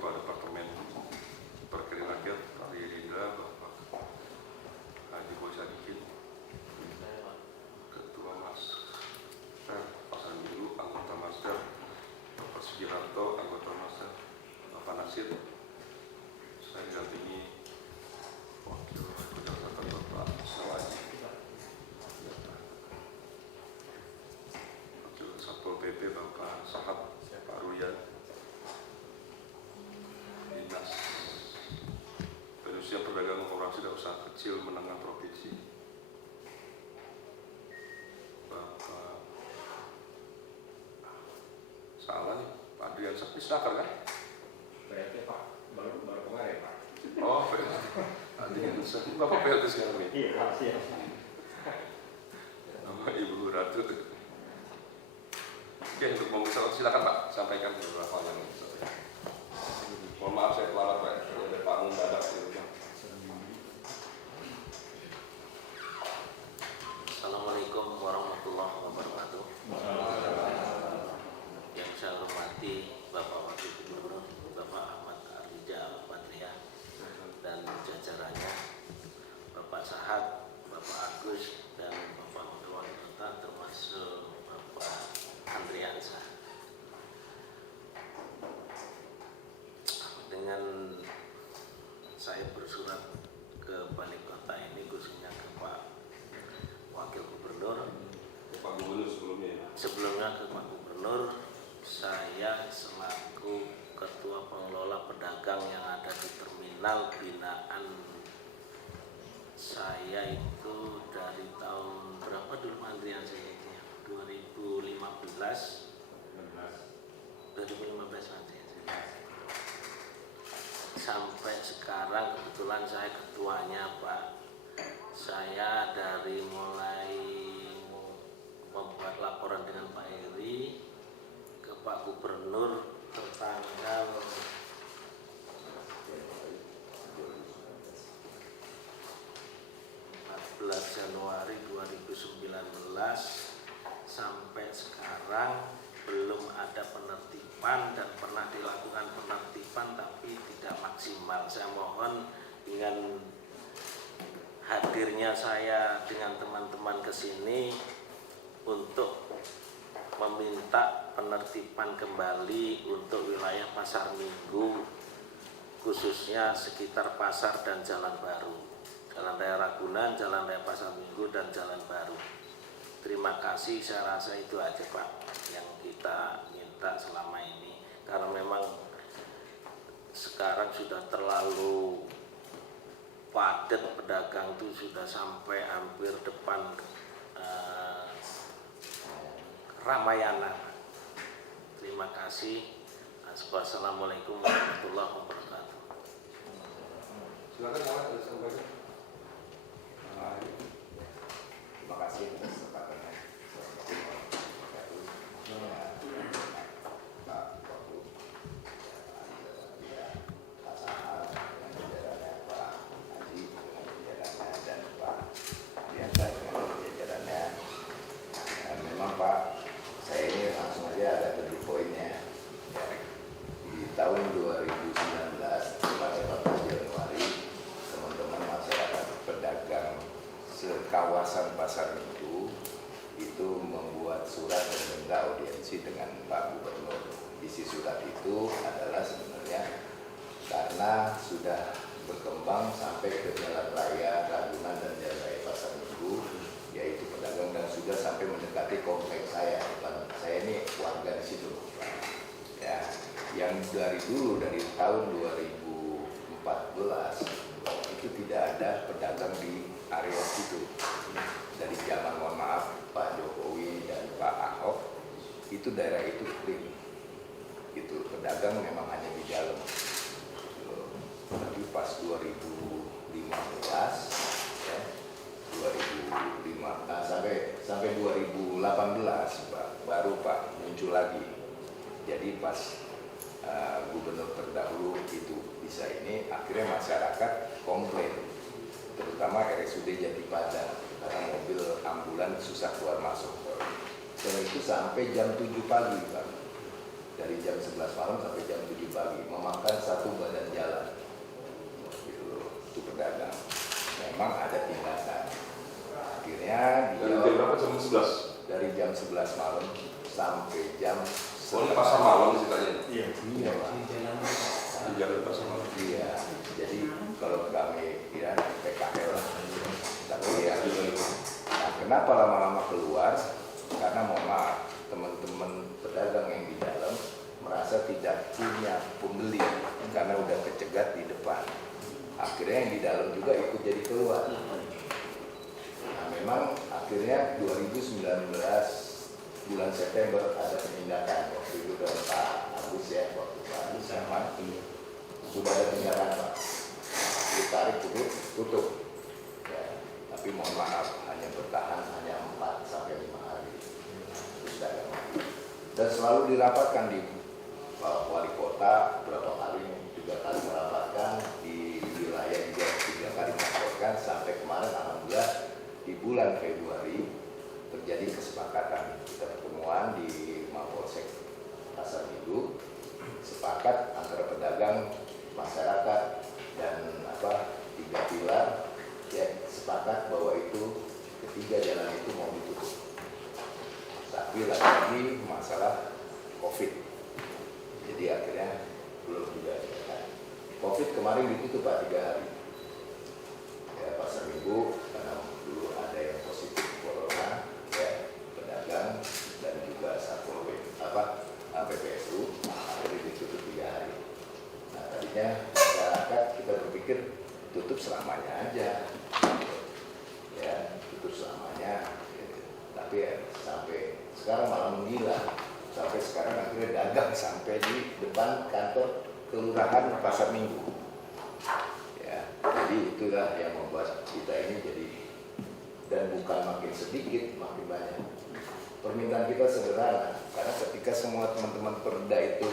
Kepala Departemen Perkirian Rakyat Partai Gerindra Bapak Haji Boy Sadikin, Ketua Master Pasar Minggu, anggota Master Bapak Sugiharto, anggota Master Bapak Nasir. Saya didampingi Wakil Kejaksaan Bapak Sawaji, Wakil Satpol PP Bapak Sahab Pak Ruyan, Dinas Perindustrian Perdagangan Koperasi dan Usaha Kecil Menengah Provinsi Bapak salah nih, Pak Adrian Sakar kan? PLT Pak, baru kemarin Pak. Oh, Adrian Sakar, Bapak PLT sekarang nih? Iya Pak, siap. Nama Ibu Ratu. Oke, untuk pembicaraan silakan Pak, sampaikan beberapa yang mohon maaf saya terlambat Pak, ada panggung dadak gitu. Assalamualaikum warahmatullahi wabarakatuh. Yang saya hormati Bapak Wakil Gubernur Bapak Ahmad Arija Patria dan jajarannya, Bapak Sahad, Bapak Agus, dan Bapak Wakil Wali Kota termasuk Bapak Andriansa. Dengan saya bersurat ke Balik Kota ini khususnya ke Pak Wakil Gubernur, Pak Gubernur sebelumnya ke Pak Gubernur, saya selaku Ketua Pengelola Pedagang yang ada di terminal binaan saya itu dari tahun berapa dulu Andrian saya itu ya? 2015 Andrian saya. Sampai sekarang kebetulan saya ketuanya Pak. Saya dari mulai membuat laporan dengan Pak Eri ke Pak Gubernur tertanggal 14 Januari 2019 sampai sekarang belum ada penertiban dan pernah dilakukan penertiban tapi tidak maksimal. Saya mohon dengan hadirnya saya dengan teman-teman ke sini untuk meminta penertiban kembali untuk wilayah Pasar Minggu, khususnya sekitar pasar dan Jalan Baru, Jalan Raya Ragunan, Jalan Raya Pasar Minggu, dan Jalan Baru. Terima kasih, saya rasa itu aja Pak yang kita minta selama ini, karena memang sekarang sudah terlalu padat pedagang itu, sudah sampai hampir depan Ramayana. Terima kasih. Assalamualaikum warahmatullahi wabarakatuh. Silakan Pak, ada sampaikan. Terima kasih atas kesempatannya. Pak Sahal, dengan jajarannya Pak Haji, dengan jajarannya, dan Pak Biasa dengan jajarannya. Memang Pak, saya ini langsung aja ada ke poinnya. Ya, di tahun 2019 pada 14 Januari, teman-teman masyarakat pedagang sekawasan Pasar Minggu itu membuat surat dan minta audiensi dengan Pak Gubernur. Isi surat itu adalah sebenarnya karena sudah berkembang sampai ke Jalan Raya Ragunan dan Jalan Raya Pasar Minggu, yaitu pedagang, dan sudah sampai mendekati kompleks saya. Saya ini warga di situ, ya. Yang dari dulu, dari tahun 2014 itu tidak ada pedagang di area situ. Dari zaman, mohon maaf, Pak Jokowi dan Pak Ahok, itu daerah itu clean. Itu pedagang memang hanya di dalam. Tapi pas 2015 ya, 2015 sampai 2018 Pak, baru Pak muncul lagi. Jadi pas gubernur terdahulu itu bisa ini, akhirnya masyarakat komplain, terutama RSUD Jatipadang, karena mobil ambulan susah keluar masuk. Dan itu sampai jam 7 pagi Pak. dari jam 11 malam sampai jam 7 pagi, memakan satu badan jalan. Gitu loh, itu pedagang. Memang ada tindakan. Akhirnya Dari jam berapa? Jam 11? dari jam 11 malam sampai jam Oh, ini pasar malam ceritanya? Iya. Iya, Pak. Di jalan pasar malam. Iya, jadi kalau kami kira PKL, tapi ya, nah, kenapa lama-lama keluar? Karena mohon maaf, teman-teman pedagang yang di dalam merasa tidak punya pembeli karena udah kecegat di depan. Akhirnya yang di dalam juga ikut jadi keluar. Nah, memang akhirnya 2019 bulan September ada penindakan waktu itu dari Pak Agus ya, waktu Pak Agus sama sudah ada tindakan Pak, ditarik tutup ya, tapi mohon maaf hanya bertahan hanya 4 sampai 5 hari terus dagang. Dan selalu dirapatkan di wali kota berapa kali, 3 kali merapatkan di wilayah juga 3 kali melaporkan sampai kemarin alhamdulillah di bulan Februari terjadi kesepakatan kita pertemuan di Mapolsek Pasar Minggu, sepakat antara pedagang, masyarakat dan 3 pilar ya, sepakat bahwa itu ketiga jalan itu mau ditutup. Tapi lagi masalah COVID, jadi akhirnya belum juga kan. COVID kemarin ditutup Pak 3 hari ya, Pasar Minggu karena dulu ada yang positif corona ya, pedagang dan juga Satpol PPSU akhirnya ditutup 3 hari. Nah tadinya masyarakat kita berpikir tutup selamanya aja ya, tutup selamanya gitu. Tapi ya sampai sekarang malah menggila, sampai sekarang akhirnya dagang sampai di depan kantor kelurahan Pasar Minggu ya. Jadi itulah yang membuat kita ini jadi, dan bukan makin sedikit makin banyak. Permintaan kita sederhana, karena ketika semua teman-teman Perda itu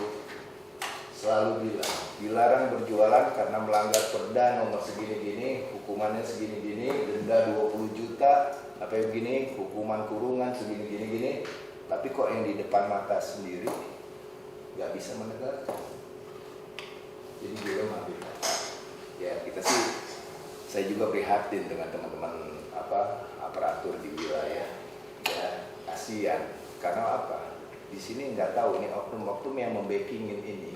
selalu bilang dilarang berjualan karena melanggar Perda nomor segini-gini, hukumannya segini-gini, denda 20 juta, apa yang begini, hukuman kurungan segini-gini, tapi kok yang di depan mata sendiri nggak bisa menegakkan. Jadi dia makin ya, kita sih, saya juga prihatin dengan teman-teman aparatur di wilayah ya, kasihan karena apa, di sini nggak tahu nih oknum-oknum yang membakingin ini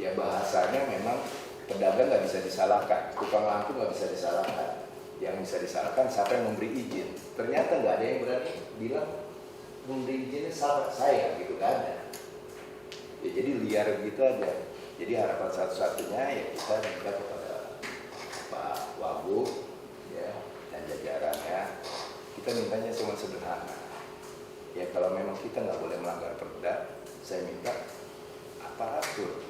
ya. Bahasanya memang pedagang nggak bisa disalahkan, tukang lampu nggak bisa disalahkan, yang bisa disalahkan siapa yang memberi izin. Ternyata nggak ada yang berani bilang memberi izinnya sahabat saya gitu, nggak ada ya, jadi liar gitu aja. Jadi harapan satu-satunya ya kita minta kepada Pak Wagub ya dan jajarannya, kita mintanya cuma sederhana ya, kalau memang kita nggak boleh melanggar Perda, saya minta aparatur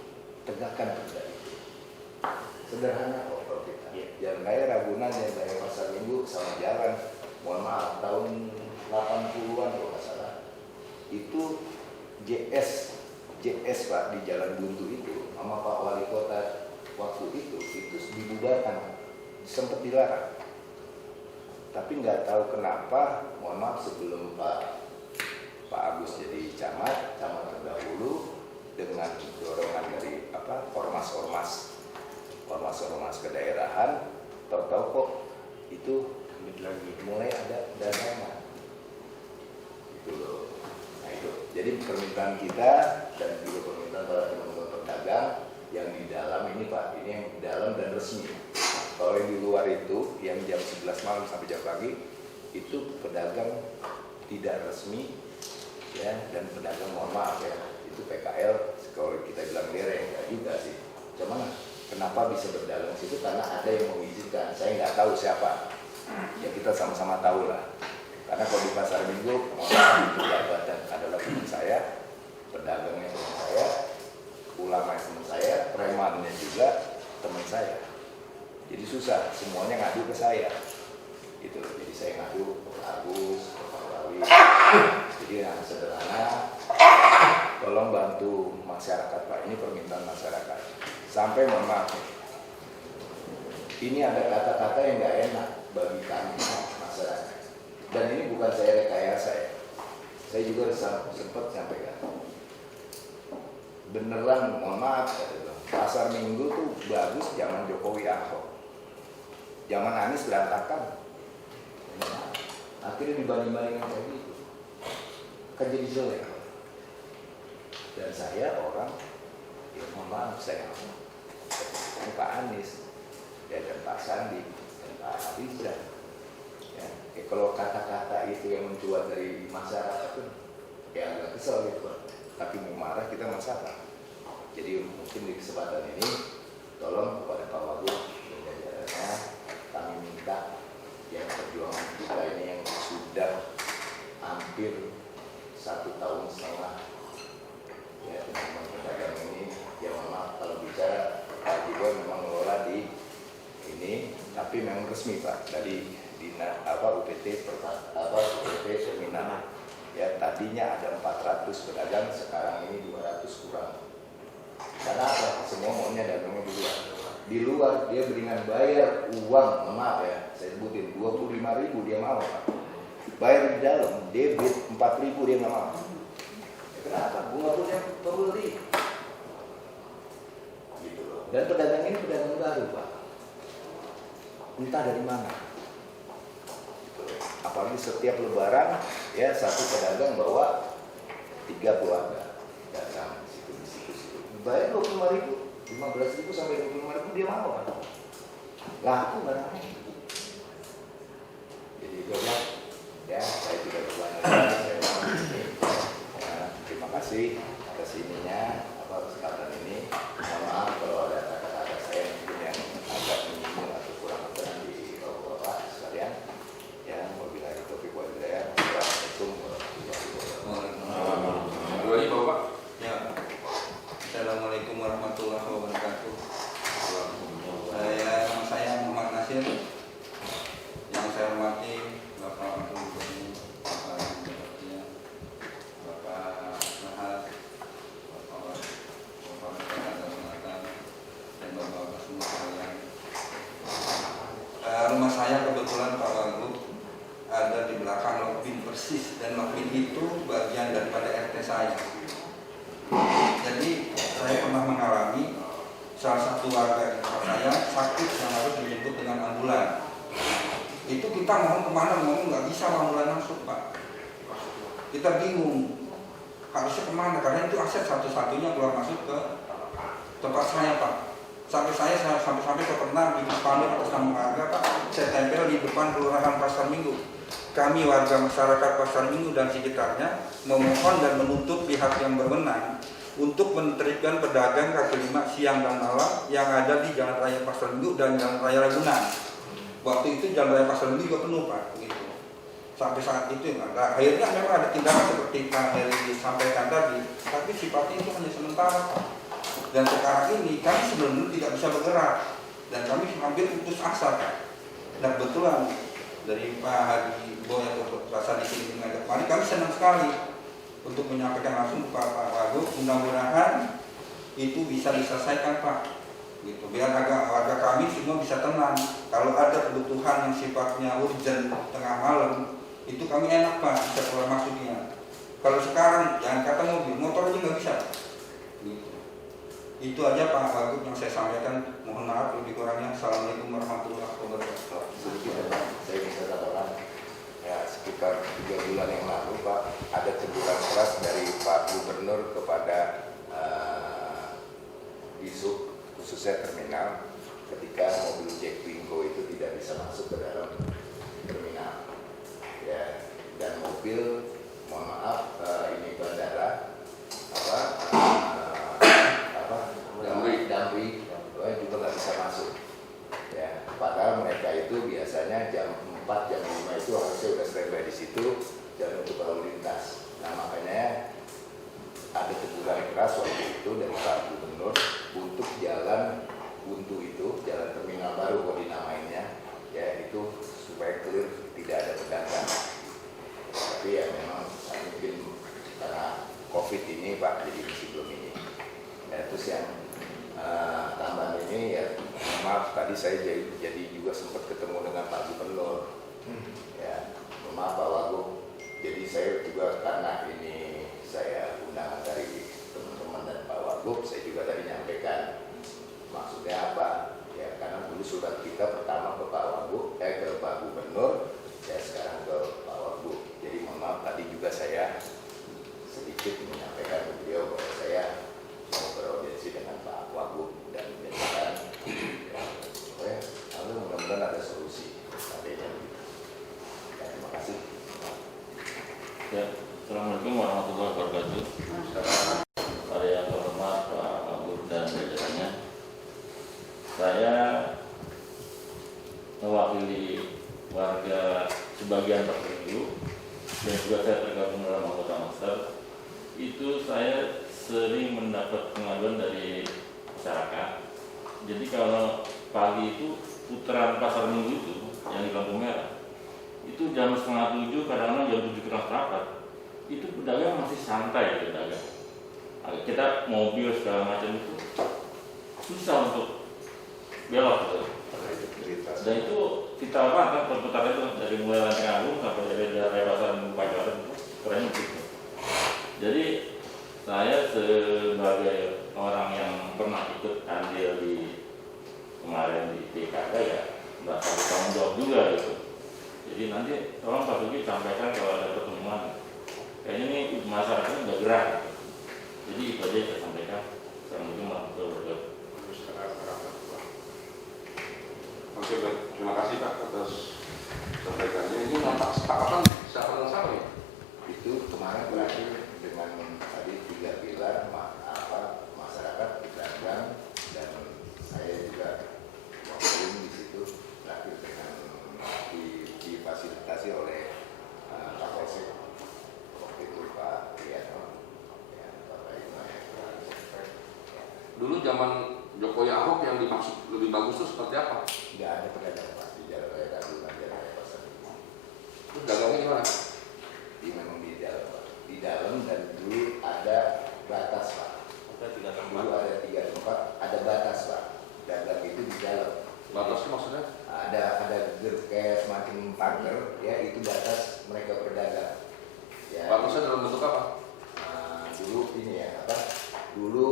tegakkan Perda itu. Sederhana kok kalau kita. Jalan raya Ragunan, jalan raya Pasar Minggu sama jalan, mohon maaf, tahun 80-an kalau nggak salah, itu JS Pak di Jalan Buntu itu sama Pak Wali Kota waktu itu dibubarkan, sempat dilarang. Tapi nggak tahu kenapa, mohon maaf, sebelum Pak Agus jadi camat terdahulu dengan dorongan dari ormas kedaerahan, tahu-tahu kok itu mulai ada dananya itu loh. Nah itu jadi permintaan kita dan juga permintaan para teman-teman pedagang yang di dalam ini Pak, ini yang di dalam dan resmi. Kalau yang di luar itu yang jam 11 malam sampai jam pagi itu pedagang tidak resmi ya, dan pedagang mohon maaf ya, itu PKL kalau kita bilang dereng enggak juga sih. Cuman kenapa bisa berdagang situ, karena ada yang mengizinkan. Saya nggak tahu siapa ya, kita sama-sama tahu lah, karena kalau di Pasar Minggu mohon maaf, itu jabatan adalah teman saya, pedagangnya teman saya, ulama teman saya, premannya juga teman saya. Jadi susah, semuanya ngadu ke saya gitu. Jadi saya ngadu ke Pak Agus, ke Pak Wali. Jadi yang sederhana, tolong bantu masyarakat Pak, ini permintaan masyarakat. Sampai mohon maaf, ini ada kata-kata yang nggak enak bagi kami masyarakat. Dan ini bukan saya rekayasa ya, saya juga sempat sampaikan. beneran mohon maaf kata dia bilang, pasar Minggu tuh bagus zaman Jokowi Ahok, zaman Anies berantakan. Akhirnya dibanding-bandingin kayak gitu, kan jadi jelek. Dan saya orang, ya mohon maaf, saya Pak Anies, ya, dan Pak Sandi, dan Pak Riza. Ya, kalau kata-kata itu yang mencuat dari masyarakat tuh, ya agak kesel gitu, Pak. Tapi mau marah kita masalah. Jadi mungkin di kesempatan ini, tolong kepada Pak Wagub dan jajarannya, kami minta yang perjuangan kita ini yang sudah hampir 1,5 tahun ya teman-teman pedagang ini, ya maaf kalau bicara Pak Jibo memang mengelola di ini, tapi memang resmi Pak dari UPT UPT seminar ya, tadinya ada 400 pedagang, sekarang ini 200 kurang. Karena apa? Semua maunya dagangnya di luar dia beringan bayar uang, maaf ya saya sebutin 25.000 dia mau Pak. Bayar di dalam debit 4.000 dia nggak mau. Ya, kenapa? Gua punya pembeli gitu loh. Dan pedagang ini pedagang baru Pak, entah dari mana gitu. Apalagi setiap lebaran ya satu pedagang bawa 3 keluarga dagang di situ bayar 25.000, 15.000 sampai 25.000 dia mau kan? Laku barangnya. Jadi itu ya saya tidak berbanyak. Saya ya, terima kasih atas ininya kesempatan ini. Mohon maaf kalau ada kata-kata saya mungkin yang agak menyinggung atau kurang berkenan di Bapak sekalian. Ya, wabillahi taufiq wal hidayah. Assalamualaikum warahmatullahi wabarakatuh. Lagi Bapak. Ya. Assalamualaikum warahmatullahi wabarakatuh. Nama saya Muhammad Nasir. Yang saya hormati Bapak Abdul Ghani, Bapak Bupati, Bapak Nahar, Bapak Selatan, dan Bapak semua sekalian. Rumah saya kebetulan Pak Wagub ada di belakang Lokbin persis, dan Lokbin itu bagian daripada RT saya. Jadi saya pernah mengalami salah satu warga saya sakit yang harus dijemput dengan ambulan. Itu kita mohon kemana, mohon nggak bisa ambulan masuk Pak. Kita bingung harusnya kemana, karena itu akses satu-satunya keluar masuk ke tempat saya Pak. Sampai pernah di spanduk atas nama warga Pak, saya tempel di depan kelurahan Pasar Minggu. Kami warga masyarakat Pasar Minggu dan sekitarnya memohon dan menuntut pihak yang berwenang untuk menertibkan pedagang kaki lima siang dan malam yang ada di Jalan Raya Pasar Minggu dan Jalan Raya Ragunan. Waktu itu Jalan Raya Pasar Minggu juga penuh Pak, gitu. Sampai saat itu nah, akhirnya memang ada tindakan seperti Pak Heri disampaikan tadi, tapi sifatnya itu hanya sementara Pak. Dan sekarang ini kami sebenarnya tidak bisa bergerak dan kami hampir putus asa Pak. Dan kebetulan dari Pak Haji Boy atau Rasa di sini mengajak kemarin, kami senang sekali untuk menyampaikan langsung kepada Pak Wagub, mudah-mudahan itu bisa diselesaikan Pak, gitu. Biar warga kami semua bisa tenang. Kalau ada kebutuhan yang sifatnya urgent tengah malam, itu kami enak Pak, bisa keluar masuknya. Kalau sekarang jangan kata mobil, motor aja nggak bisa, gitu. Itu aja Pak Wagub yang saya sampaikan. Mohon maaf lebih kurangnya. Assalamualaikum warahmatullahi wabarakatuh. Saya bisa katakan ya sekitar 3 bulan yang lalu Pak ada teguran keras dari Pak Gubernur kepada Disub khususnya terminal ketika mobil Jack Winko itu tidak bisa masuk ke dalam terminal ya, dan mobil mohon maaf ini bandara Damri juga nggak bisa masuk ya, padahal mereka itu biasanya jam 4, jam 5 itu harusnya sudah standby di situ dan untuk lalu lintas. Nah makanya ada teguran keras waktu itu dari Pak Gubernur untuk jalan buntu itu, jalan terminal baru kalau dinamainnya ya, itu supaya clear tidak ada pedagang. Tapi ya memang mungkin karena COVID ini Pak jadi masih belum ini ya. Terus yang tambahan ini ya, maaf tadi saya jadi juga sempat ketemu dengan Pak Gubernur ya, maaf Pak Wagub, jadi saya juga karena ini saya undangan dari teman-teman dan Pak Wagub Wagub saya juga tadi nyampaikan maksudnya apa ya, karena dulu surat kita pertama ke Pak Wagub, ke Pak Gubernur, ya sekarang ke Pak Wagub. Jadi mohon maaf tadi juga saya sedikit menyampaikan ke beliau bahwa saya mau beraudiensi dengan Pak Wagub dan menyampaikan ya, lalu mudah-mudahan ada solusi sampainya begitu. Ya, terima kasih. Ya, Assalamualaikum warahmatullahi wabarakatuh. Para yang terhormat Pak Wagub dan jajarannya, saya mewakili warga sebagian tertentu dan juga saya tergabung dalam anggota Master. Itu saya sering mendapat pengaduan dari masyarakat. Jadi kalau pagi itu putaran pasar minggu itu yang di lampu merah itu jam 6:30, kadang-kadang jam 7 kurang seperempat, itu pedagang masih santai pedagang. Kita mobil segala macam itu susah untuk belok gitu. Dan itu kita lakukan perputaran itu dari mulai Lenteng Agung sampai dari daerah pasar Pajajaran itu keren gitu. Jadi saya sebagai orang yang pernah ikut andil di kemarin di PKK ya merasa bertanggung jawab juga gitu. Jadi nanti tolong Pak Sugi sampaikan kalau ada pertemuan. Kayaknya ini masyarakatnya udah gerak gitu. Jadi itu aja saya sampaikan. Assalamualaikum warahmatullahi wabarakatuh. Oke, baik. Terima kasih Pak atas sampaikannya. Ini nampak kesepakatan siapa dengan siapa ya? Itu kemarin berakhir dengan tadi 3 pilar masyarakat, pedagang, dan saya juga maupun di situ berakhir dengan difasilitasi oleh Pak Esek waktu itu Pak Riano ya, Bapak Ibu Dulu zaman Jokowi Ahok yang dimaksud lebih bagus itu seperti apa? nggak ada pedagang Pak di Jalan Raya Ragunan, Jalan Raya Pasar Minggu. Terus dagangnya gimana? Di memang di dalam Pak, di dalam, dan dulu ada batas Pak. Dulu ada 3 tempat, ada batas Pak. Dagang itu di dalam. Batasnya maksudnya? Ada kayak semacam pagar ya, itu batas mereka berdagang. Ya, Batasnya dalam bentuk apa? dulu ini ya apa? Dulu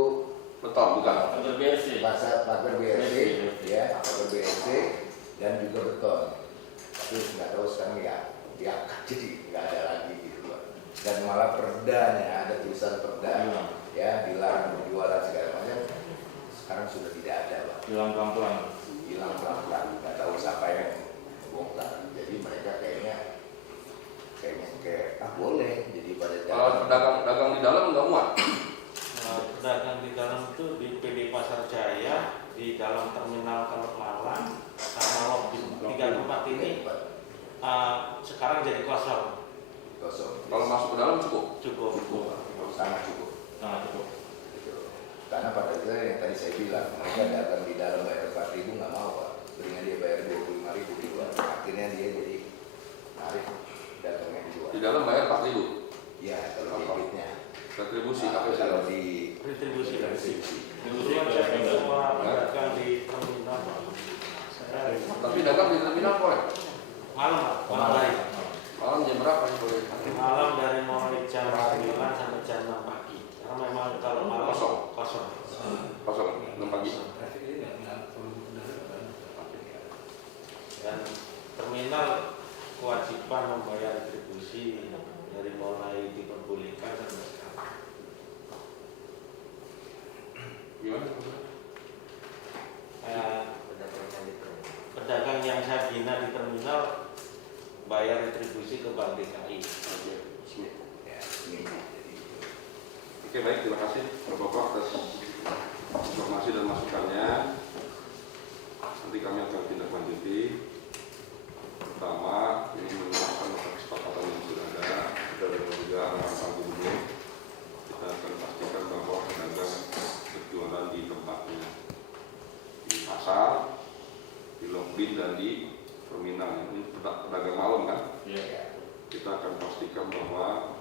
Beton, bukan? Ada BRC. bahasa pagar BRC ya, pagar BRC dan juga beton. Tapi nggak tahu sekarang ya diangkat jadi nggak ada lagi gitu Pak. Dan malah perdanya ada tulisan perda ya, dilarang berjualan segala macam. Sekarang sudah tidak ada Pak. Hilang pelan-pelan. Hilang pelan-pelan, nggak tahu siapa yang bongkar. Jadi mereka kayaknya kayak boleh jadi pada Kalau pedagang di dalam nggak muat. Pedagang di dalam itu di PD Pasar Jaya, di dalam terminal Teluk Malang, sama lobi 3 tempat ini sekarang jadi kosong. Kalau masuk ke dalam cukup. Cukup. sangat cukup. Sangat cukup. Gitu. Karena pada dasarnya yang tadi saya bilang, mereka dagang di dalam bayar 4.000 nggak mau Pak, berinya dia bayar 25.000 di luar. Akhirnya dia jadi narik dagangnya di luar. Di dalam bayar 4.000. Ya kalau debitnya. Retribusi apa sih? Kalau di Retribusi. retribusi. Kebetulan saya semua pedagang di terminal. Saya Tapi dagang di terminal boleh. malam hari. Malam jam berapa nih boleh? Malam dari mulai jam 9 sampai jam 6 pagi. Karena memang kalau malam Kosong. kosong. Kosong 6 pagi. Dan terminal kewajiban membayar retribusi dari mulai diperbolehkan sampai sekarang. Gimana? Pedagang yang saya bina di terminal bayar retribusi ke Bank DKI. Ya, ini. Jadi, Oke, baik, terima kasih Bapak atas informasi dan masukannya. Nanti kami akan tindak lanjuti. Pertama, ini menunjukkan kesepakatan yang sudah ada. Kita dengan juga arahan Pak Gubernur. Kita akan pastikan bahwa pedagang berjualan di tempatnya, di pasar, di Lokbin dan di terminal. Ini pedagang malam kan? Iya. Kita akan pastikan bahwa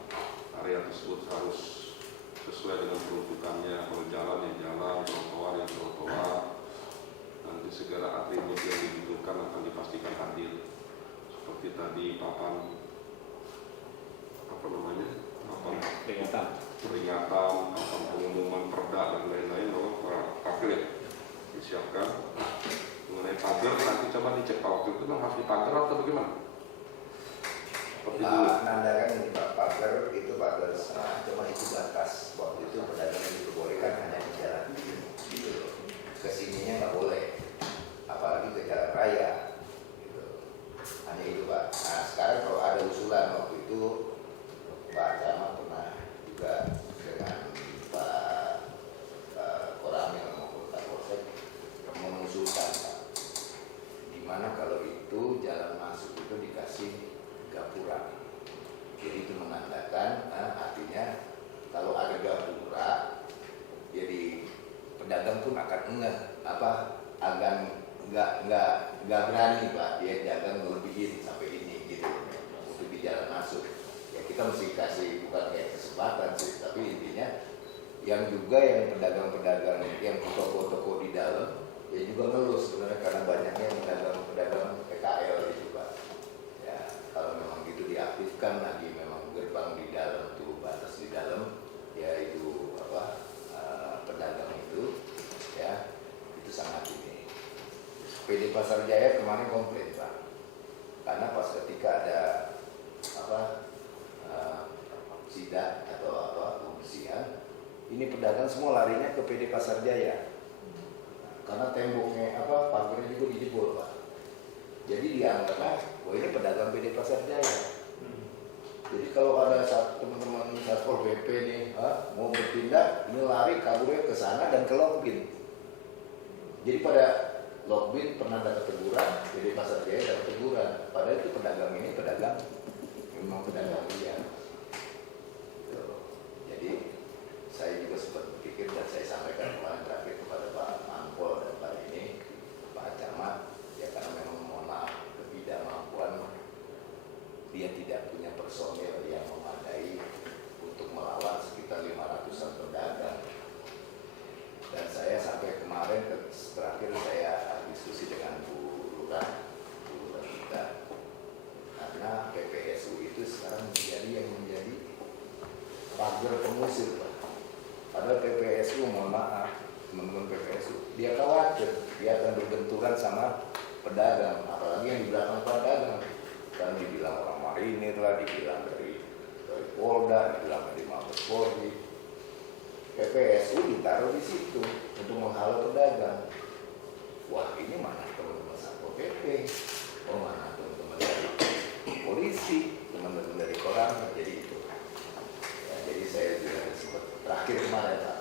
area tersebut harus sesuai dengan peruntukannya. Kalau jalan yang jalan, trotoar yang trotoar, nanti segala atribut yang dibutuhkan akan dipastikan hadir. Seperti tadi papan peringatan, papan pengumuman perda dan lain-lain. Pak waktu itu memang harus dipagar atau bagaimana? Seperti dulu. Nandakan ini Pak, pagar itu pagar setengah, cuma itu batas. Waktu itu pedagang yang diperbolehkan hanya di jalan gitu loh. Kesininya nggak boleh, apalagi ke jalan raya gitu. Hanya itu Pak. Nah sekarang kalau ada usulan waktu itu Pak Camat pernah juga dengan Pak Koramil maupun Pak Polsek mengusulkan Pak, gimana kalau itu jalan masuk itu dikasih gapura. Jadi itu menandakan, artinya kalau ada gapura, jadi pedagang pun akan nggak berani Pak, dia dagang melebihin sampai ini gitu untuk di jalan masuk. Ya kita mesti kasih bukan kayak kesempatan sih, tapi intinya yang juga yang pedagang-pedagang yang toko-toko di dalam ya juga ngeluh sebenarnya karena banyaknya pedagang-pedagang PKL itu Pak. Ya kalau memang gitu diaktifkan lagi memang gerbang di dalam tuh batas di dalam ya itu pedagang itu ya itu sangat ini. PD Pasar Jaya kemarin komplain Pak, karena pas ketika ada sidak atau pembersihan, ini pedagang semua larinya ke PD Pasar Jaya karena temboknya pagarnya juga dijebol Pak. Jadi dianggap ini pedagang PD Pasar Jaya. Jadi kalau ada teman-teman Satpol PP nih mau bertindak, ini lari kaburnya ke sana dan ke Lokbin. Jadi pada Lokbin pernah dapat teguran, PD Pasar Jaya dapat teguran. Padahal itu pedagang ini pedagang memang pedagang dia. Jadi saya juga sempat berpikir dan saya sampaikan kemarin terakhir kepada Pak Mangpol dan Pak Pak Camat, ya karena memang mohon maaf ketidakmampuan dia tidak punya personil yang memadai untuk melawan sekitar 500-an pedagang. Dan saya sampai kemarin terakhir saya diskusi dengan Bu Lurah kita, karena PPSU itu sekarang menjadi pagar pengusir Pak. Padahal PPSU, mohon maaf teman-teman PPSU, dia khawatir dia akan berbenturan sama pedagang, apalagi yang di belakang pedagang. Kan dibilang orang marinir lah, dibilang dari Polda, dibilang dari Mabes Polri. PPSU ditaruh di situ untuk menghalau pedagang. Wah ini mana teman-teman Satpol PP, mana teman-teman dari polisi, teman-teman dari koran, jadi itu. Ya, jadi saya juga sempat terakhir kemarin Pak,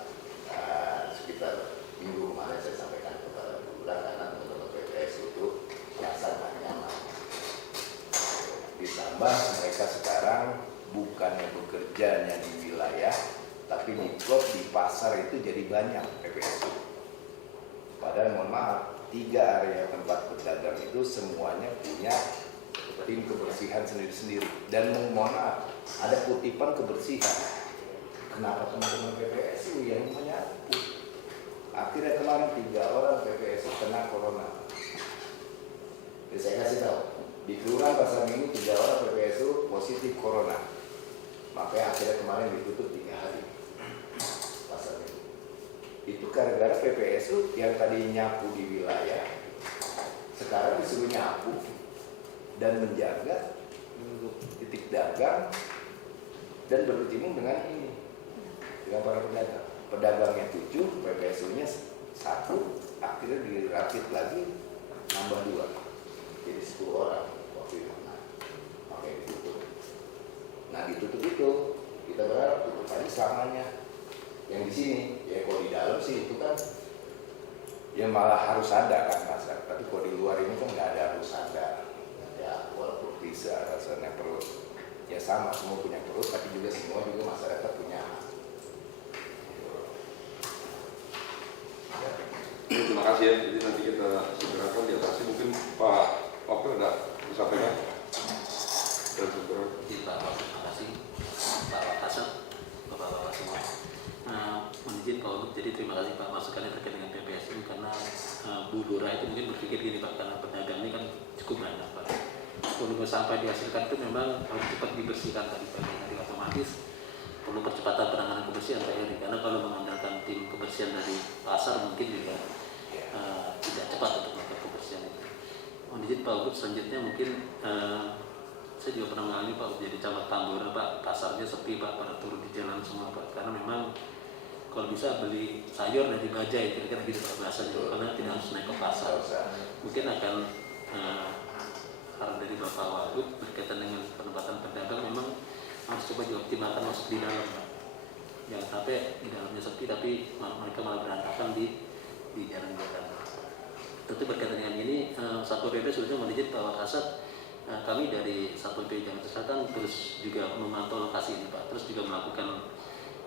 sekitar minggu kemarin saya sampaikan kepada Bu Lurah karena teman-teman PPSU itu biasa nggak nyaman. Ditambah mereka sekarang bukannya bekerjanya di wilayah, tapi niklop di pasar itu jadi banyak PPSU. Padahal mohon maaf, 3 area tempat berdagang itu semuanya punya tim kebersihan sendiri-sendiri. Dan mohon maaf, ada kutipan kebersihan. Kenapa teman-teman PPSU yang menyapu? Akhirnya kemarin 3 orang PPSU kena corona. Jadi saya kasih tahu, di Kelurahan Pasar Minggu 3 orang PPSU positif corona. Makanya akhirnya kemarin ditutup 3 hari Pasar Minggu. Itu gara-gara PPSU yang tadi nyapu di wilayah, sekarang disuruh nyapu dan menjaga titik dagang dan berkecimpung dengan ini, dengan para pedagang. Pedagangnya 7, PPSU-nya 1, akhirnya dirakit lagi nambah 2, jadi 10 orang waktu itu. Makanya ditutup. Nah ditutup itu kita berharap tutup aja selamanya. Yang di sini, ya kalau di dalam sih itu kan ya malah harus ada kan masyarakat. Tapi kalau di luar ini kan nggak ada harus ada. Ya walaupun bisa rasanya perut, ya sama semua punya perut, tapi juga semua juga masyarakat punya hak. Terima kasih ya. Jadi nanti kita segerakan di atasnya. Mungkin Pak Oke udah disampaikan. Dan segera. Terima kasih Pak Wakasat, Bapak-bapak semua. Mohon izin Pak Wagub, jadi terima kasih Pak masukannya terkait dengan PPSU karena Bu Lurah itu mungkin berpikir gini Pak, karena pedagang ini kan cukup banyak Pak. Volume sampah dihasilkan itu memang harus cepat dibersihkan tadi pagi, nanti otomatis perlu percepatan penanganan kebersihan Pak Heri, karena kalau mengandalkan tim kebersihan dari pasar mungkin juga tidak cepat untuk melakukan kebersihan itu. Mohon izin Pak Ugup, selanjutnya mungkin saya juga pernah mengalami Pak jadi camat Tambora Pak, pasarnya sepi Pak, pada turun di jalan semua Pak, karena memang kalau bisa beli sayur dari bajai kira-kira gitu Pak bahasanya, karena tidak harus naik ke pasar. Mungkin akan saran dari Bapak Wagub berkaitan dengan penempatan pedagang memang harus coba dioptimalkan masuk di dalam Pak. Jangan sampai di dalamnya sepi tapi mereka malah berantakan di jalan-jalan. Tentu berkaitan dengan ini, Satpol PP sebetulnya menizin Pak Wakasat, kami dari Satpol PP Jakarta Selatan terus juga memantau lokasi ini Pak, terus juga melakukan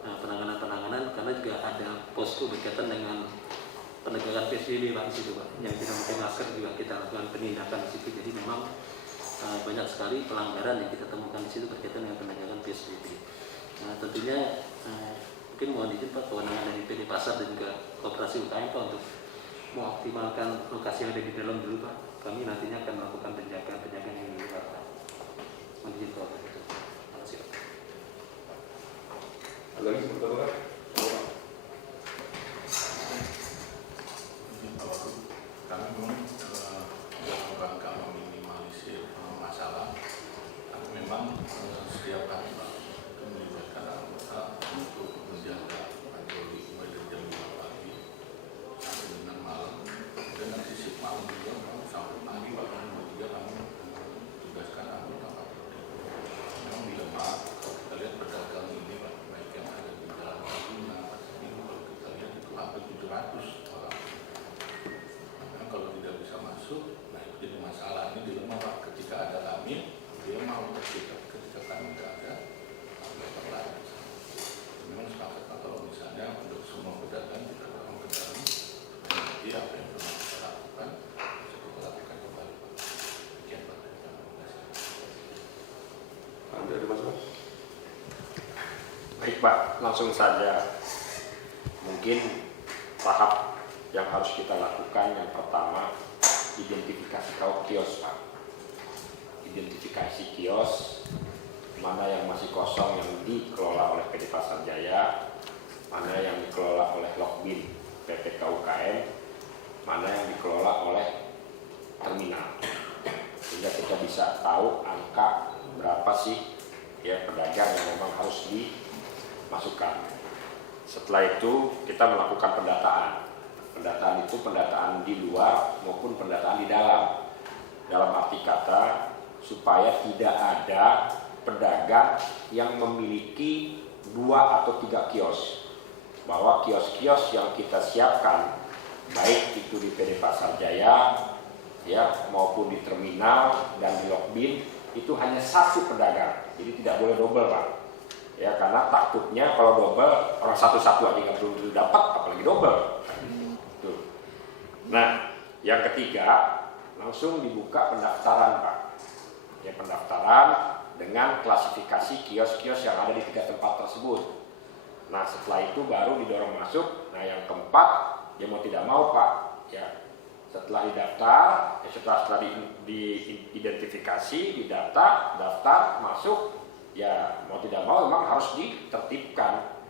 penanganan karena juga ada posko berkaitan dengan penegakan PSBB Pak di situ Pak, yang tidak memakai masker juga kita lakukan penindakan di situ. Jadi memang banyak sekali pelanggaran yang kita temukan di situ berkaitan dengan penegakan PSBB. Nah tentunya mungkin mohon izin Pak, kewenangan dari PD Pasar dan juga Koperasi UKM Pak untuk mengoptimalkan lokasi yang ada di dalam dulu Pak. Kami nantinya akan melakukan penjagaan yang di luar Pak. Mohon izin Pak. Terima kasih Pak. Ada lagi sebentar Pak? Kami memang dalam rangka meminimalisir masalah, tapi memang setiap hari Pak itu melibatkan anggota untuk menjaga patroli mulai dari jam 5 pagi sampai dengan malam, dan dari sisi malam juga memang sampai pagi Pak, kami tugaskan anggota patroli. Memang dilema kalau kita lihat pedagang ini Pak, baik yang ada di Jalan Natuna, Pasar Minggu, kalau kita lihat itu hampir 700 orang. Kalau tidak bisa masuk, nah itu jadi masalah. Ini dilema Pak, ketika ada kami, dia mau ketika kami tidak ada, dapat lain. Memang sepakat Pak, kalau misalnya untuk semua pedagang kita dorong ke dalam, nanti apa yang pernah kita lakukan, bisa kita lakukan kembali Pak. Demikian Pak, terima kasih. Ada masalah? Baik Pak, langsung saja. Mungkin tahap yang harus kita lakukan yang pertama, identifikasi kios Pak. Identifikasi kios, mana yang masih kosong yang dikelola oleh PD Pasar Jaya, mana yang dikelola oleh Lokbin PPK UKM, mana yang dikelola oleh terminal. Sehingga kita bisa tahu angka berapa sih ya pedagang yang memang harus dimasukkan. Setelah itu kita melakukan pendataan. Pendataan itu pendataan di luar maupun pendataan di dalam. Dalam arti kata supaya tidak ada pedagang yang memiliki 2 atau 3 kios. Bahwa kios-kios yang kita siapkan baik itu di PD Pasar Jaya ya maupun di terminal dan di Lokbin itu hanya 1 pedagang. Jadi tidak boleh double Pak. Ya karena takutnya kalau double orang satu-satu aja nggak belum dapat apalagi double. Nah, yang ketiga langsung dibuka pendaftaran Pak. Ya pendaftaran dengan klasifikasi kios-kios yang ada di 3 tempat tersebut. Nah setelah itu baru didorong masuk. Nah yang keempat, ya mau tidak mau Pak, ya setelah didaftar, ya setelah diidentifikasi, didata, daftar, masuk, ya mau tidak mau memang harus ditertibkan.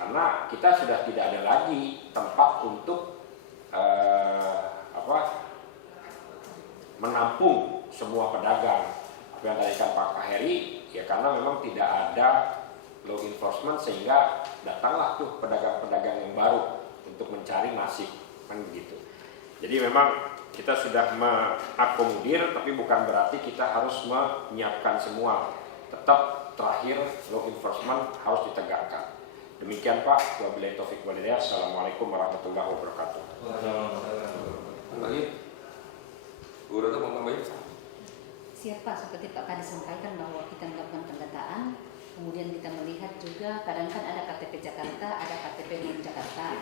Karena kita sudah tidak ada lagi tempat untuk menampung semua pedagang. Apa yang tadi kan Pak Kaheri, ya karena memang tidak ada law enforcement sehingga datanglah tuh pedagang-pedagang yang baru untuk mencari nasib kan begitu. Jadi memang kita sudah mengakomodir, tapi bukan berarti kita harus menyiapkan semua. Tetap terakhir law enforcement harus ditegakkan. Demikian Pak, wabillahi taufiq wal hidayah. Assalamualaikum warahmatullahi wabarakatuh. Lagi? Bu Rata mau tambahin? Siap Pak, seperti Pak tadi sampaikan bahwa kita melakukan pendataan, kemudian kita melihat juga kadang kan ada KTP Jakarta, ada KTP non Jakarta.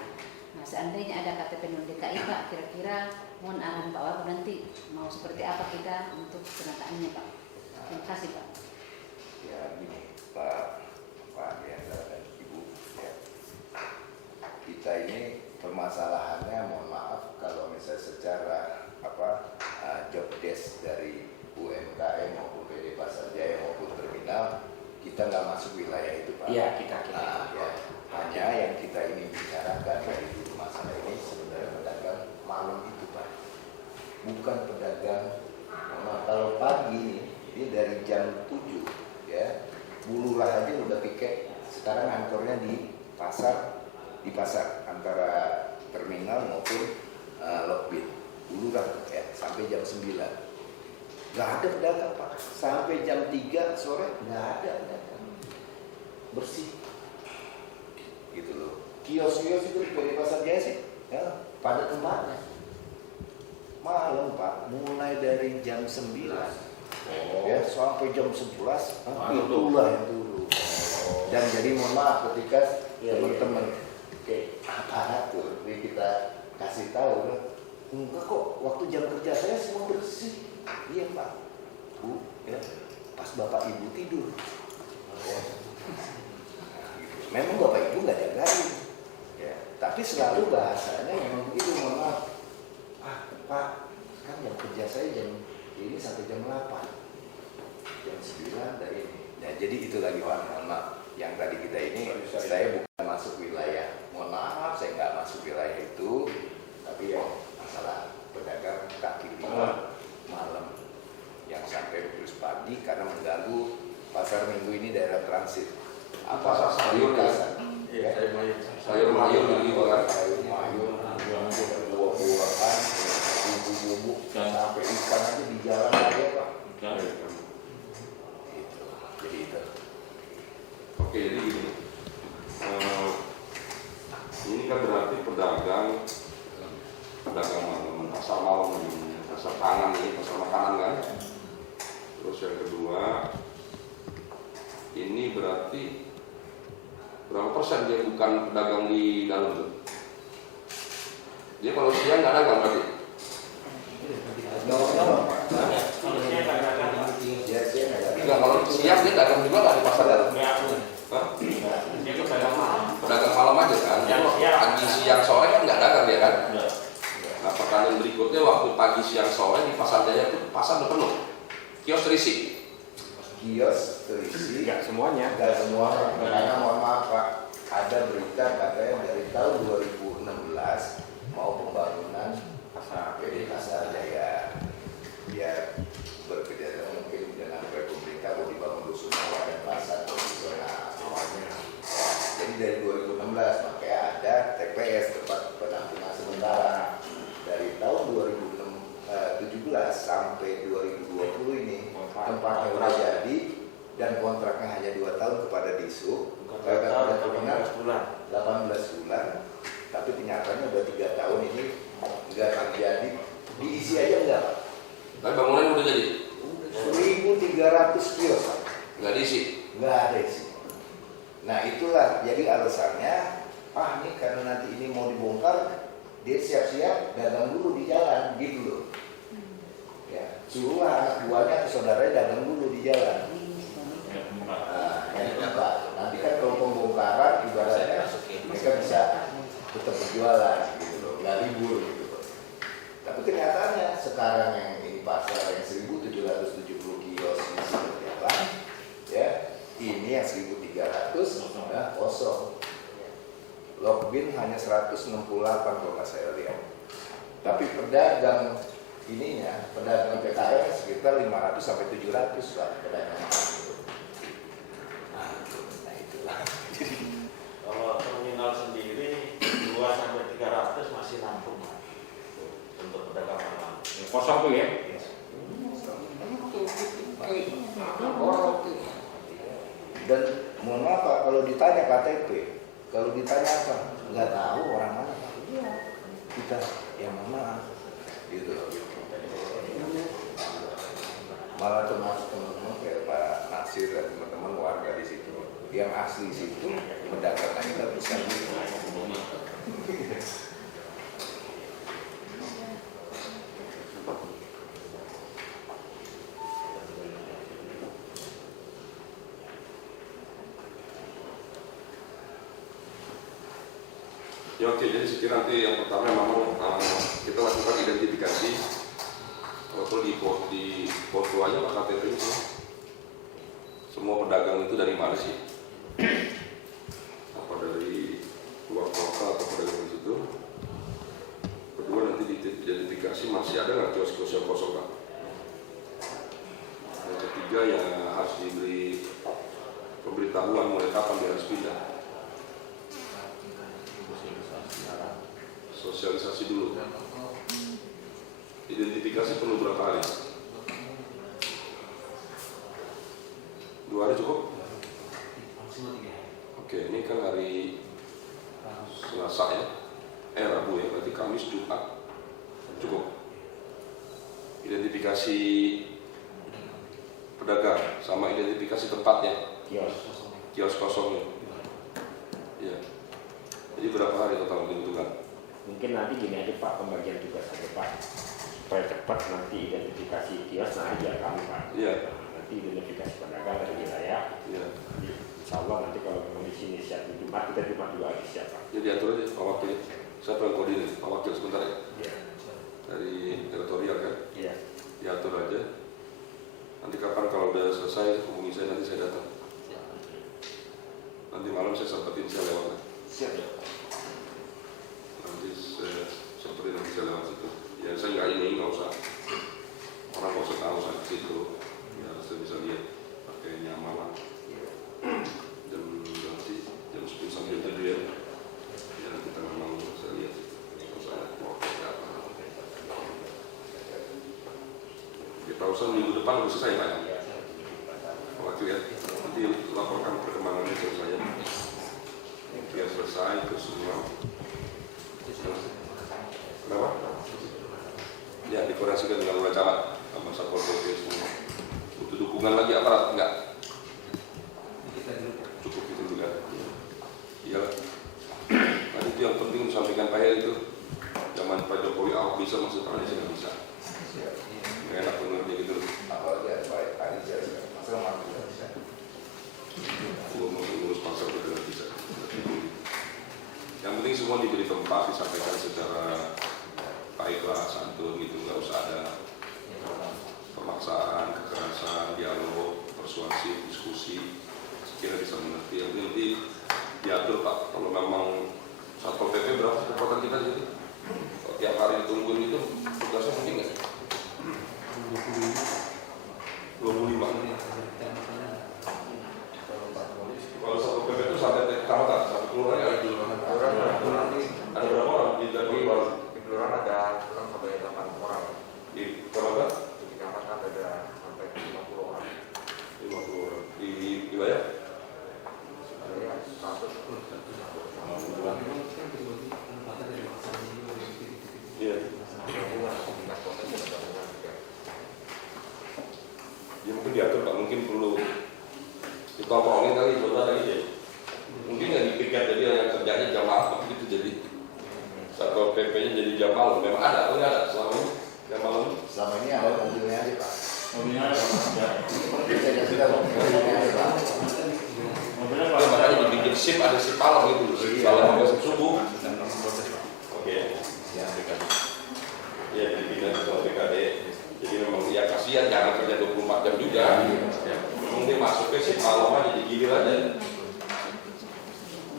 Nah seandainya ada KTP non DKI Pak, kira-kira mohon arahan Pak Wagub nanti mau seperti apa kita untuk penataannya Pak. Terima kasih Pak. Ya gini Pak Diandra dan Ibu ya. Kita ini permasalahannya mohon maaf kalau misalnya secara job desk dari UMKM maupun PD Pasar Jaya maupun terminal kita nggak masuk wilayah itu Pak. Iya kita. Nah, ya. Hanya yang kita ingin bicarakan dari dulu masalah ini sebenarnya pedagang malam itu Pak, bukan pedagang sampai jam 9. Nggak ada pedagang Pak. Sampai jam 3 sore nggak ada pedagang. Bersih. Gitu loh. Kios-kios itu dari Pasar Jaya sih, ya, pada tempatnya. Malam Pak, mulai dari jam 9 ya sampai jam 11 itulah yang dulu. Dan jadi mohon maaf ketika teman-teman aparatur ini kita kasih tahu, enggak kok, waktu jam kerja saya semua bersih. Iya Pak, Bu, ya, pas Bapak Ibu tidur. Ya. Memang Bapak Ibu nggak jagain, ya, tapi selalu bahasanya memang begitu, mohon maaf. Pak, kan jam kerja saya jam ini sampai jam 8, jam 9 dari ini. Ya, jadi itu lagi Pak, mohon maaf. Yang tadi kita ini, saya bukan masuk wilayah, mohon maaf, saya nggak masuk wilayah itu, tapi ya masalah pedagang kaki lima malam yang sampai terus pagi karena mengganggu pasar Minggu ini daerah transit. Pasar sayur ya? Ya, Sayur mayur gitu kan? sayur mayur, buah-buahan, bumbu-bumbu, sampai ikan aja di jalan aja Pak. Gitu. Jadi itu. Oke, jadi gini. Ini kan berarti pedagang malam, pasar malam, pasar pangan ini, pasar makanan kan. Terus yang kedua, ini berarti berapa persen dia bukan pedagang di dalam tuh? Dia kalau siang nggak dagang berarti? Enggak, kalau siang dia dagang juga nggak di pasar dalam? Hah? Pedagang malam aja kan? Pagi, siang, sore kan nggak dagang dia kan? Nah, pertanyaan berikutnya, waktu pagi, siang, sore di Pasar Jaya itu pasar udah penuh, kios terisi. Kios terisi, Nggak semuanya. nggak semua, karena mohon maaf Pak, ada berita katanya dari tahun 2016 mau pembangunan PD Pasar Jaya, dia bekerja mungkin dengan Republika mau dibangun Rusunawa dan pasar tradisional. Jadi dari 2016 makanya ada TPS, tempat penampungan sementara. Dari tahun 2017 sampai 2020 ini tempatnya udah jadi dan kontraknya hanya 2 tahun kepada Disub. 18 bulan, tapi kenyataannya udah 3 tahun ini nggak terjadi. Diisi aja enggak Pak? Tapi bangunan udah jadi? 1.300 kios Pak. Nggak diisi? Nggak ada isi. Nah itulah jadi alasannya, ini karena nanti ini mau dibongkar, dia siap-siap dagang dulu di jalan gitu loh. Ya, suruhlah anak buahnya atau saudaranya dagang dulu di jalan. Nah, yang keempat, nanti kan kalau pembongkaran ibaratnya mereka bisa tetap berjualan gitu loh, nggak libur gitu loh. Tapi kenyataannya sekarang yang ini pasar yang 1.770 kios ini sudah jalan, ya ini yang 1.300 udah kosong. Logbin hanya 168 kalau nggak saya lihat. Tapi pedagang ininya, pedagang PKL sekitar 500 sampai 700 lah pedagang itu. Nah itulah. Kalau terminal sendiri 2 sampai 300 masih nampung Pak, untuk pedagang malam. Kosong tuh ya. Dan mohon maaf Pak, kalau ditanya KTP, kalau ditanya apa, nggak tahu orang mana Pak. Kita yang mana, gitu. Malah termasuk teman-teman kayak Pak Nasir dan teman-teman warga di situ, yang asli situ pedagangnya nggak bisa gitu. Ya oke, jadi saya kira nanti yang pertama memang kita lakukan identifikasi. Kalau di foto aja Pak KTP itu, semua pedagang itu dari mana sih? Apa dari luar kota atau pedagang di situ? Kedua nanti diidentifikasi masih ada nggak kios-kios yang kosong Pak? Yang ketiga ya harus diberi pemberitahuan mulai kapan dia harus pindah. Sosialisasi dulu. Identifikasi perlu berapa hari? 2 hari cukup? Oke, ini kan hari Selasa ya, Rabu ya, berarti Kamis, Jumat, cukup. Identifikasi pedagang sama identifikasi tempatnya, kios kosongnya. Ya. Jadi berapa hari total hitungan? Mungkin nanti gini aja Pak, pembagian tugas aja Pak, supaya cepat nanti identifikasi kios, nah biar kami Pak. Iya. Nanti identifikasi pedagang dari wilayah. Iya. Insya Allah nanti kalau memang di sini siap di Jumat, kita Jumat juga harus siap Pak. Jadi atur aja Pak Wakil. Siapa yang koordinir? Pak Wakil sebentar ya. Iya. Dari editorial kan? Iya. Diatur aja. Nanti kapan kalau udah selesai hubungi saya, nanti saya datang. Nanti malam saya sempetin saya lewat. Siap ya. Nanti saya sempetin nanti saya lewat situ. Ya saya nggak usah. Orang nggak usah tahu saya ke situ. Ya saya bisa lihat pakainya malam. Jam nanti jam 10 sampai jam 7 ya. Ya kita memang saya lihat. Saya mau apa. Kita usah minggu depan harus selesai Pak. Waktu ya, nanti laporkan perkembangannya ke saya. Dia selesai itu semua. Kenapa? Ya dikoordinasikan dengan Lurah Camat sama Satpol PP semua. Butuh dukungan lagi aparat? Enggak. Cukup itu juga. Iyalah. Nah itu yang penting disampaikan Pak Heri itu. Zaman Pak Jokowi Ahok bisa masuk tangannya saya nggak bisa. Nggak enak benernya gitu. Apalagi ada baik hari jadi masa mampu tidak bisa. Ngurus pasar juga nggak bisa. Yang penting semua diberi tempat, disampaikan secara baiklah, santun gitu, nggak usah ada pemaksaan, kekerasan, dialog, persuasi, diskusi. Sekira bisa mengerti. Yang penting diatur Pak. Kalau memang Satpol PP berapa kekuatan kita gitu? Kalau tiap hari ditungguin itu tugasnya mungkin nggak? 25. Kalau Satpol PP itu sampai kecamatan, sampai kelurahan ya? Ada berapa orang di dalam kelurahan? Di kelurahan ada kurang sampai 8 orang. Di kecamatan? Di kecamatan ada sampai 50 orang. 50 orang. Di wilayah? Ada 100. Iya. Ya mungkin diatur Pak, mungkin perlu ditongkrongin kali, sebentar lagi ya. Mungkin nggak dipikat jadi yang kerjanya jam malam gitu, jadi Satpol PP-nya jadi jam malam. Memang ada, atau nggak ada selama ini jam malam? Selama ini ada mobilnya aja Pak. Mobilnya ada. Saya sudah mobilnya aja Pak. Mobilnya Ya, makanya dibikin shift, ada shift malam gitu, malam sampai subuh. Oke. Ya, dibikin sama BKD. Jadi memang ya kasihan jangan kerja 24 jam juga. Memang dia masuknya shift malam aja, digilir aja.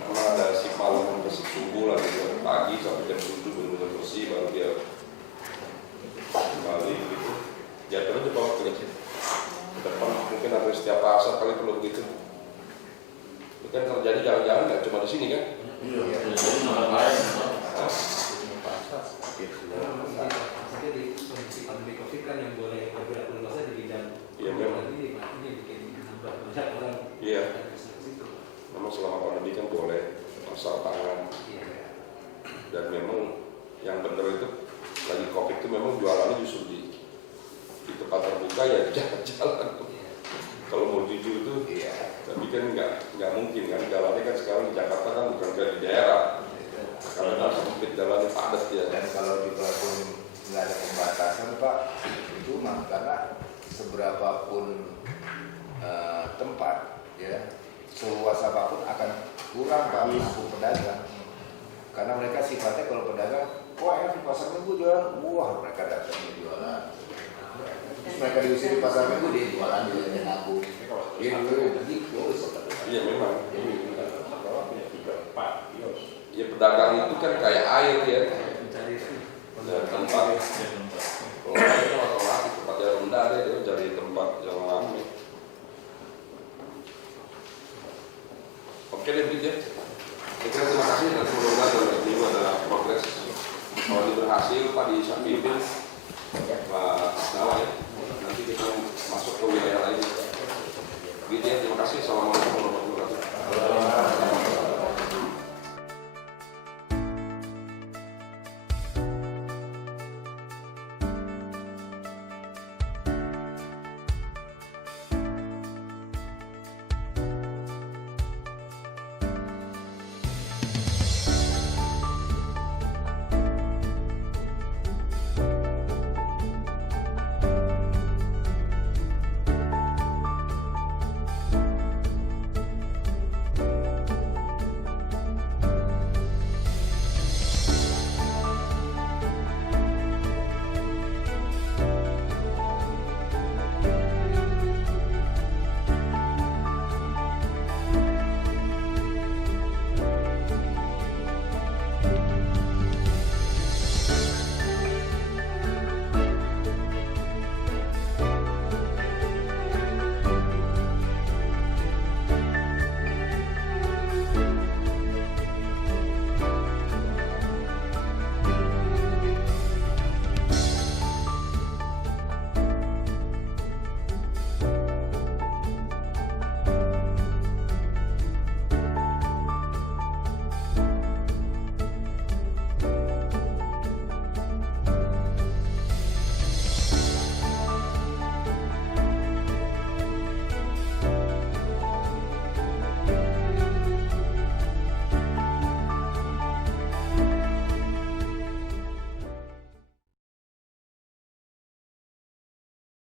Karena ada shift malam sampai shift subuh lah, gitu. Pagi sampai jam 7 benar-benar bersih, baru dia kembali gitu. Ya terus aja bawa ke depan, mungkin ada setiap pasar kali perlu begitu. Itu kan terjadi jangan-jangan nggak cuma di sini kan? Iya. jadi nomor lain. Jadi kondisi pandemi COVID kan yang boleh bergerak leluasa di bidang Iya, memang. ini bikin nambah banyak orang. Iya. Memang selama pandemi kan boleh pasar tangan. Iya. Dan memang yang benar itu lagi COVID itu memang jualannya justru di tempat terbuka ya di jalan-jalan. Kalau mau jujur itu, Iya. tapi kan nggak mungkin kan jalannya kan sekarang di Jakarta kan bukan kayak di daerah. Karena kan sempit jalannya padat ya. Dan kalau juga pun nggak ada pembatasan Pak, itu mah karena seberapapun tempat ya seluas apapun akan kurang Pak menampung pedagang. Karena mereka sifatnya kalau pedagang, wah enak di pasar minggu jualan, wah mereka datang jualan. Terus mereka diusir di pasar minggu dia jualan dia nabung. Dia dulu begitu. Iya memang. Jadi kalau punya 3-4 kios. Ya pedagang itu kan kayak air ya. Mencari Dan tempat. Kalau air kan otomatis tempatnya rendah dia cari tempat yang ramai. Oke deh begitu ya. Saya kira terima kasih dan mudah-mudahan dalam minggu ada progres. Kalau ini berhasil Pak di Sampipin Pak Nawa ya. Nanti kita masuk ke wilayah lain. Gitu ya, terima kasih. Assalamualaikum warahmatullahi wabarakatuh.